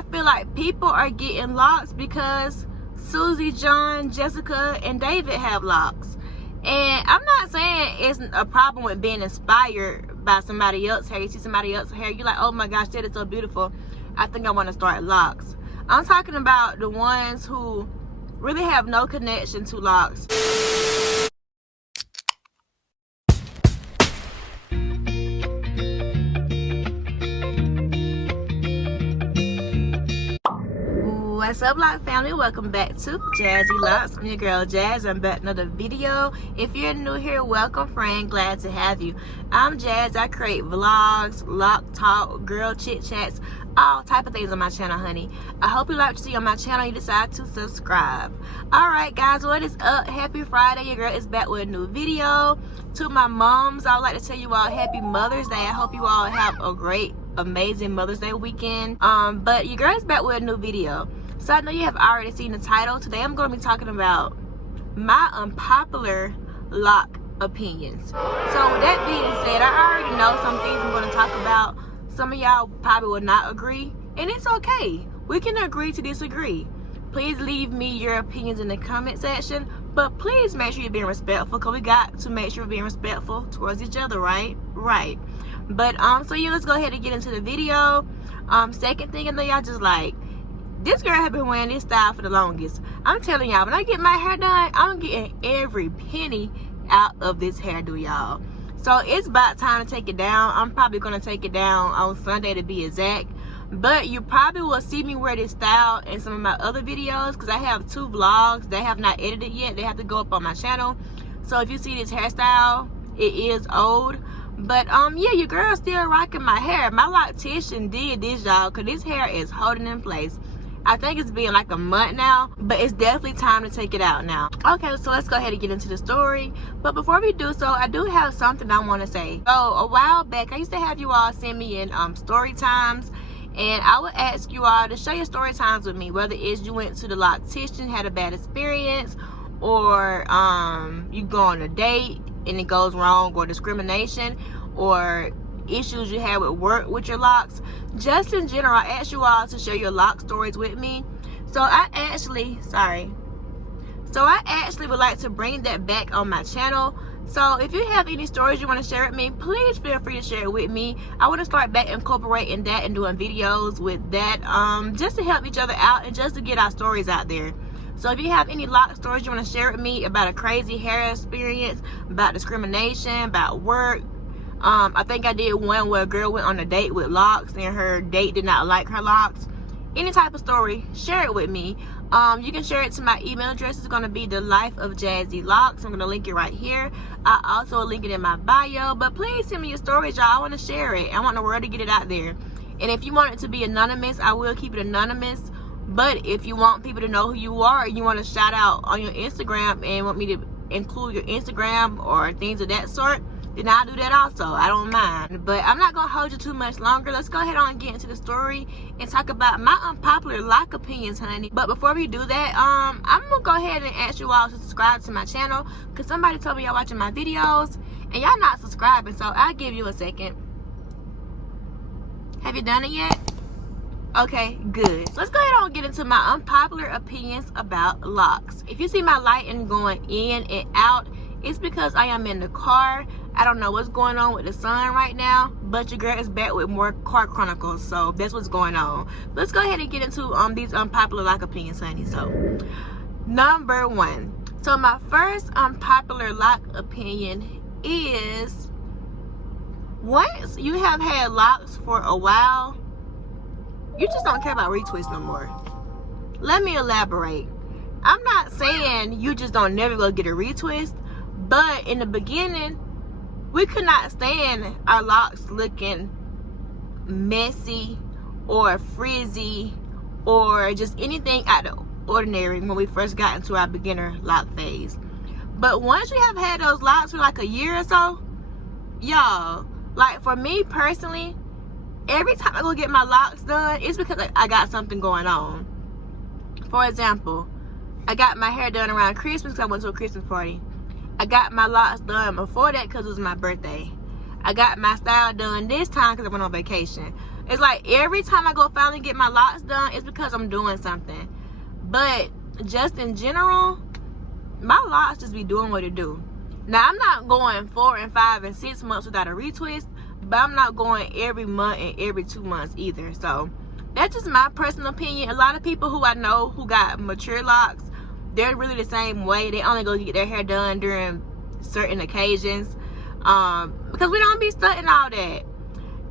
I feel like people are getting locks because Susie, John, Jessica, and David have locks. And I'm not saying it's a problem with being inspired by somebody else's hair. You see somebody else's hair, you're like, oh my gosh, that is so beautiful. I think I want to start locks. I'm talking about the ones who really have no connection to locks. What's up, Loc Family? Welcome back to Jazzy Locs. I'm your girl Jazz. I'm back with another video. If you're new here, welcome, friend. Glad to have you. I'm Jazz. I create vlogs, lock talk, girl chit chats, all type of things on my channel, honey. I hope you like what you see on my channel. You decide to subscribe. Alright guys, what is up? Happy Friday. Your girl is back with a new video. To my moms, I would like to tell you all happy Mother's Day. I hope you all have a great, amazing Mother's Day weekend. But your girl is back with a new video. So I know you have already seen the title. Today I'm going to be talking about my unpopular lock opinions. So with that being said, I already know some things I'm going to talk about. Some of y'all probably will not agree, and it's okay. We can agree to disagree. Please leave me your opinions in the comment section, but please make sure you're being respectful, because we got to make sure we're being respectful towards each other, right? Right. But so yeah, let's go ahead and get into the video. Second thing, I know y'all just like, this girl have been wearing this style for the longest. I'm telling y'all, when I get my hair done, I'm getting every penny out of this hairdo, y'all. So it's about time to take it down. I'm probably gonna take it down on Sunday to be exact. But you probably will see me wear this style in some of my other videos, because I have 2 vlogs that have not edited yet. They have to go up on my channel. So if you see this hairstyle, it is old. But yeah, your girl's still rocking my hair. My loctician did this, y'all, because this hair is holding in place. I think it's been like a month now, but it's definitely time to take it out now. Okay, so let's go ahead and get into the story. But before we do so, I do have something I want to say. So a while back, I used to have you all send me in story times, and I would ask you all to share your story times with me, whether it's you went to the loctician, had a bad experience, or you go on a date and it goes wrong, or discrimination, or issues you had with work with your locks. Just in general, I asked you all to share your lock stories with me. So I actually would like to bring that back on my channel. So if you have any stories you want to share with me, please feel free to share it with me. I want to start back incorporating that and doing videos with that, just to help each other out and just to get our stories out there. So if you have any lock stories you want to share with me about a crazy hair experience, about discrimination, about work, I think I did one where a girl went on a date with locks and her date did not like her locks. Any type of story, share it with me. You can share it to my email address. It's going to be the Life of Jazzy Locs. I'm going to link it right here. I also link it in my bio. But please send me your stories, y'all. I want to share it. I want the world to get it out there. And if you want it to be anonymous, I will keep it anonymous. But if you want people to know who you are, and you want to shout out on your Instagram and want me to include your Instagram or things of that sort, then I'll do that also. I don't mind. But I'm not going to hold you too much longer. Let's go ahead on and get into the story and talk about my unpopular lock opinions, honey. But before we do that, I'm going to go ahead and ask you all to subscribe to my channel, because somebody told me y'all watching my videos and y'all not subscribing. So I'll give you a second. Have you done it yet? Okay, good. Let's go ahead and get into my unpopular opinions about locks. If you see my lighting going in and out, it's because I am in the car. I don't know what's going on with the sun right now, but your girl is back with more car chronicles, so that's what's going on. Let's go ahead and get into these unpopular lock opinions, honey. So number 1. So my first unpopular lock opinion is, once you have had locks for a while, you just don't care about retwist no more. Let me elaborate. I'm not saying you just don't never go get a retwist, but in the beginning, we could not stand our locks looking messy or frizzy or just anything out of the ordinary when we first got into our beginner lock phase. But once you have had those locks for like a year or so, y'all, like for me personally, every time I go get my locks done, it's because I got something going on. For example, I got my hair done around Christmas because I went to a Christmas party. I got my locks done before that because it was my birthday. I got my style done this time because I went on vacation. It's like every time I go finally get my locks done, it's because I'm doing something. But just in general, my locks just be doing what it do. Now, I'm not going 4 and 5 and 6 months without a retwist, but I'm not going every month and every 2 months either. So that's just my personal opinion. A lot of people who I know who got mature locks, they're really the same way. They only go get their hair done during certain occasions, because we don't be studying all that.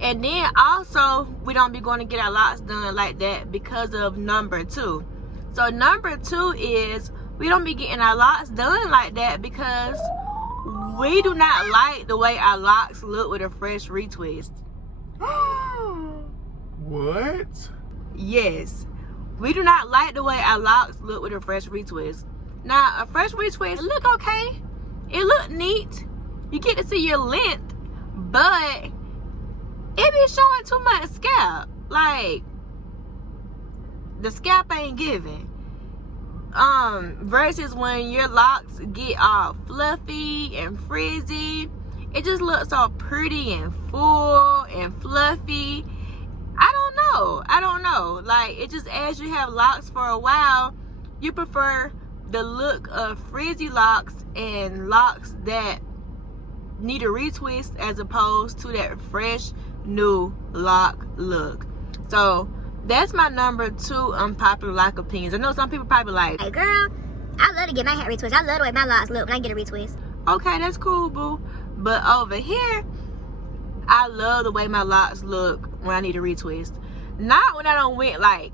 And then also, we don't be going to get our locks done like that because of number 2. So number 2 is we don't be getting our locks done like that because we do not like the way our locks look with a fresh retwist. What? Yes. We do not like the way our locks look with a fresh retwist. Now, a fresh retwist look okay. It look neat. You get to see your length, but it be showing too much scalp. Like, the scalp ain't giving. Versus when your locks get all fluffy and frizzy, it just looks all pretty and full and fluffy. I don't know. Like, it just, as you have locks for a while, you prefer the look of frizzy locks and locks that need a retwist as opposed to that fresh new lock look. So that's my number 2 unpopular lock opinions. I know some people probably like, hey girl, I love to get my hair retwist. I love the way my locks look when I get a retwist. Okay, that's cool, boo. But over here, I love the way my locks look when I need a retwist. Not when I don't went like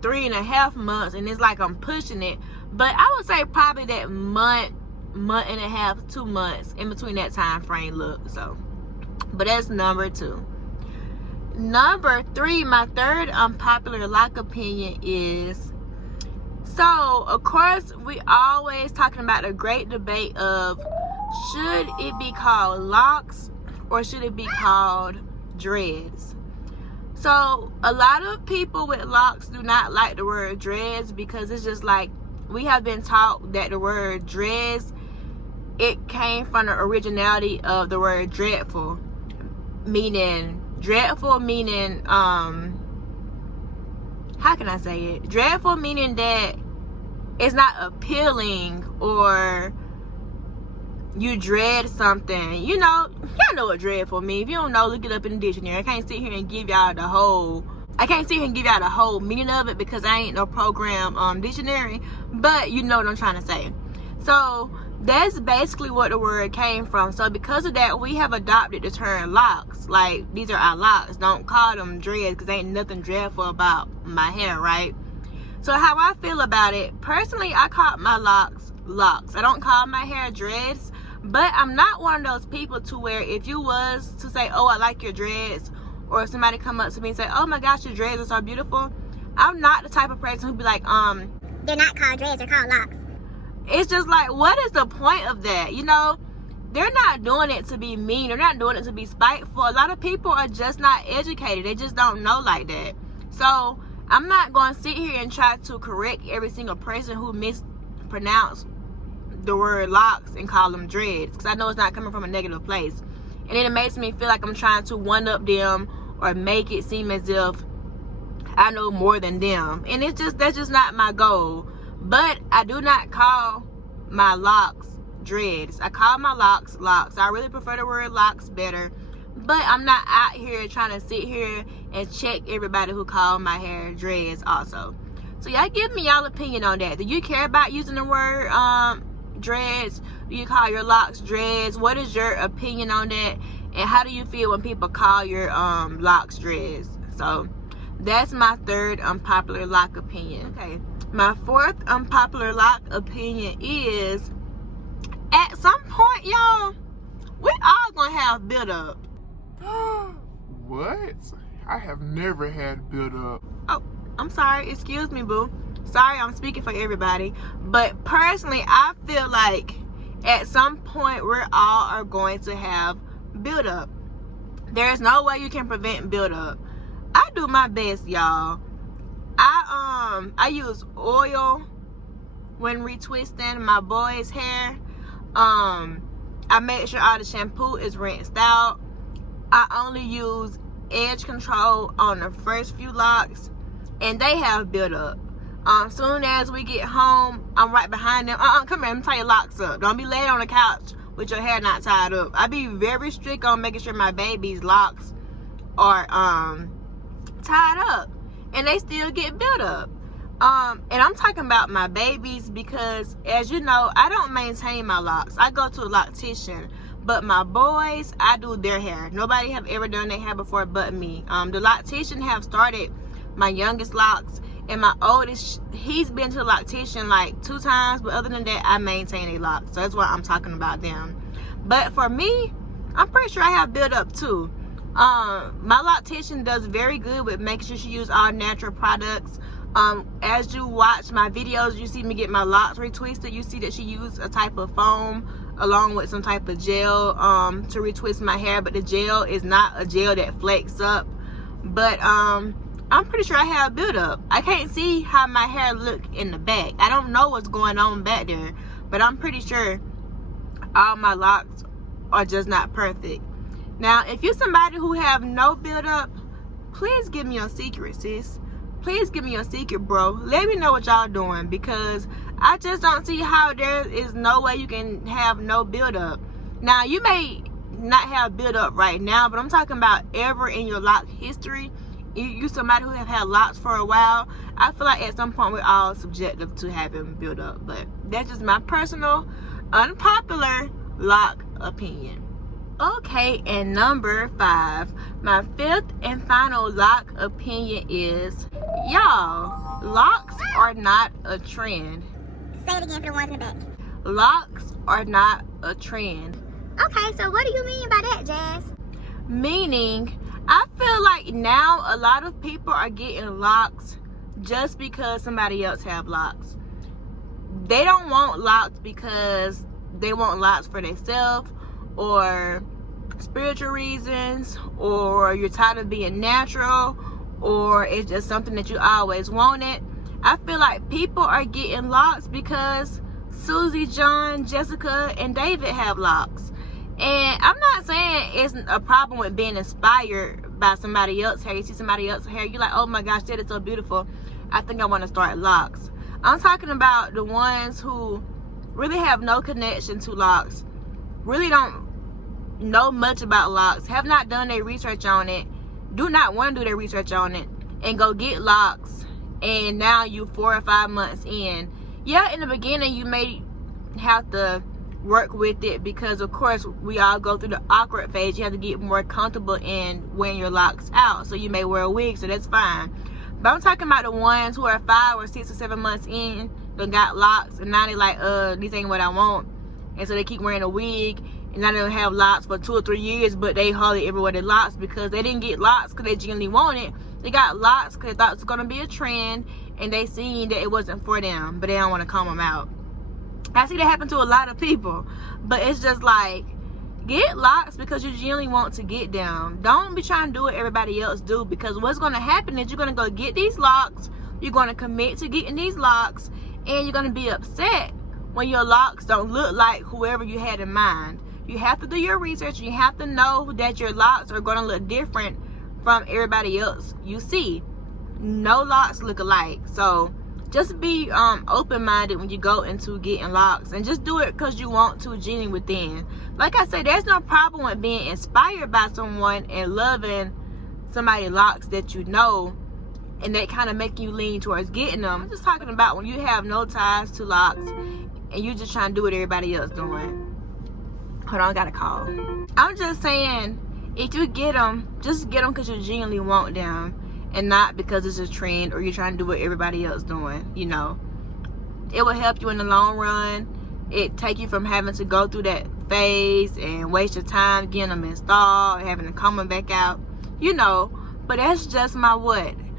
3.5 months and it's like I'm pushing it. But I would say probably that month and a half, 2 months in between that time frame look. So, but that's number 2. Number 3, my third unpopular lock opinion is, so of course we always talking about the great debate of should it be called locks or should it be called dreads. So a lot of people with locks do not like the word dreads because it's just like, we have been taught that the word dreads, it came from the originality of the word dreadful, meaning how can I say it? Dreadful meaning that it's not appealing or you dread something. You know, y'all know what dreadful means. If you don't know, look it up in the dictionary. I can't sit here and give y'all the whole meaning of it because I ain't no program dictionary, but you know what I'm trying to say. So that's basically what the word came from. So because of that, we have adopted the term locks. Like, these are our locks. Don't call them dreads because ain't nothing dreadful about my hair, right? So how I feel about it, personally, I call my locks locks. I don't call my hair dreads, but I'm not one of those people to where if you was to say, oh, I like your dreads, or if somebody come up to me and say, oh my gosh, your dreads are so beautiful, I'm not the type of person who'd be like, they're not called dreads, they're called locks. It's just like, what is the point of that? You know, they're not doing it to be mean. They're not doing it to be spiteful. A lot of people are just not educated. They just don't know like that. So I'm not going to sit here and try to correct every single person who mispronounce the word locks and call them dreads, because I know it's not coming from a negative place. And then it makes me feel like I'm trying to one-up them or make it seem as if I know more than them. And that's just not my goal. But I do not call my locks dreads. I call my locks locks. I really prefer the word locks better. But I'm not out here trying to sit here and check everybody who call my hair dreads also. So y'all give me y'all opinion on that. Do you care about using the word dreads? Do you call your locks dreads? What is your opinion on that? And how do you feel when people call your locks dreads? So that's my third unpopular lock opinion. Okay, my fourth unpopular lock opinion is, at some point, y'all, we all gonna have buildup. What? I have never had buildup. Oh, I'm sorry. Excuse me, boo. Sorry, I'm speaking for everybody. But personally, I feel like at some point we all are going to have buildup. There's no way you can prevent buildup. I do my best, y'all. I use oil when retwisting my boy's hair. I make sure all the shampoo is rinsed out. I only use edge control on the first few locks, and they have buildup. Soon as we get home, I'm right behind them. Come here, let me tie your locks up. Don't be laying on the couch with your hair not tied up. I be very strict on making sure my baby's locks are tied up, and they still get built up. And I'm talking about my babies because, as you know, I don't maintain my locks. I go to a loctician, but my boys, I do their hair. Nobody have ever done their hair before but me. The loctician have started my youngest locks, and my oldest, he's been to the loctician like 2 times, but other than that, I maintain a lock. So that's why I'm talking about them. But for me, I'm pretty sure I have built up too. My loctician does very good with making sure she use all natural products. As you watch my videos, you see me get my locks retwisted. You see that she used a type of foam along with some type of gel to retwist my hair, but the gel is not a gel that flakes up. But I'm pretty sure I have buildup. I can't see how my hair look in the back. I don't know what's going on back there, but I'm pretty sure all my locks are just not perfect. Now, if you're somebody who have no buildup, please give me your secret, sis. Please give me your secret, bro. Let me know what y'all doing, because I just don't see how there is no way you can have no buildup. Now, you may not have buildup right now, but I'm talking about ever in your lock history. You somebody who have had locks for a while. I feel like at some point we're all subjective to having buildup, but that's just my personal, unpopular lock opinion. Okay, and number 5, my 5th and final lock opinion is, y'all, locks are not a trend. Say it again for the ones in the back. Locks are not a trend. Okay, so what do you mean by that, Jazz? Meaning, I feel like now a lot of people are getting locks just because somebody else have locks. They don't want locks because they want locks for themselves, or spiritual reasons, or you're tired of being natural, or it's just something that you always wanted. I feel like people are getting locks because Susie, John, Jessica, and David have locks. And I'm not saying it's a problem with being inspired by somebody else's hair. You see somebody else's hair, you're like, oh my gosh, that is so beautiful, I think I want to start locks. I'm talking about the ones who really have no connection to locks, really don't know much about locks, have not done their research on it, do not want to do their research on it, and go get locks, and now you 4 or 5 months in. Yeah, in the beginning you may have to work with it, because of course we all go through the awkward phase. You have to get more comfortable in wearing your locks out, so you may wear a wig, so that's fine. But I'm talking about the ones who are 5 or 6 or 7 months in, they got locks, and now they like, this ain't what I want, and so they keep wearing a wig, and now they don't have locks for 2 or 3 years, but they hardly ever wear their locks because they didn't get locks because they genuinely wanted. They got locks because they thought it was going to be a trend, and they seen that it wasn't for them, but they don't want to comb them out. I see that happen to a lot of people, but it's just like, get locks because you genuinely want to get them. Don't be trying to do what everybody else do, because what's going to happen is you're going to go get these locks, you're going to commit to getting these locks, and you're going to be upset when your locks don't look like whoever you had in mind. You have to do your research. You have to know that your locks are going to look different from everybody else you see. No locks look alike. So just be open-minded when you go into getting locks, and just do it because you want to, genuinely within. Like I said, there's no problem with being inspired by someone and loving somebody's locks that you know, and that kind of make you lean towards getting them. I'm just talking about when you have no ties to locks and you just trying to do what everybody else doing. Hold on, I got a call. I'm just saying, if you get them, just get them because you genuinely want them, and not because it's a trend or you're trying to do what everybody else doing. You know, it will help you in the long run. It take you from having to go through that phase and waste your time getting them installed, having to come back out, you know. But that's just my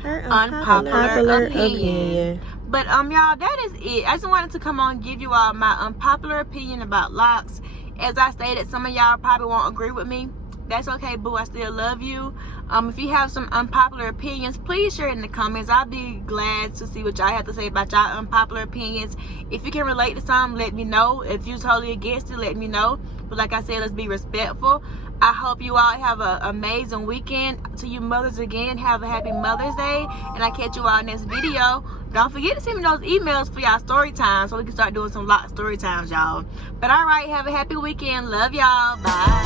unpopular opinion. But y'all, that is it. I just wanted to come on and give you all my unpopular opinion about locks. As I stated, some of y'all probably won't agree with me. That's okay, boo. I still love you. If you have some unpopular opinions, please share it in the comments. I'll be glad to see what y'all have to say about y'all unpopular opinions. If you can relate to something, let me know. If you're totally against it, let me know. But like I said, let's be respectful. I hope you all have an amazing weekend. To you mothers again, have a happy Mother's Day. And I catch you all in this video. Don't forget to send me those emails for y'all story time so we can start doing some lock story times, y'all. But all right, have a happy weekend. Love y'all. Bye.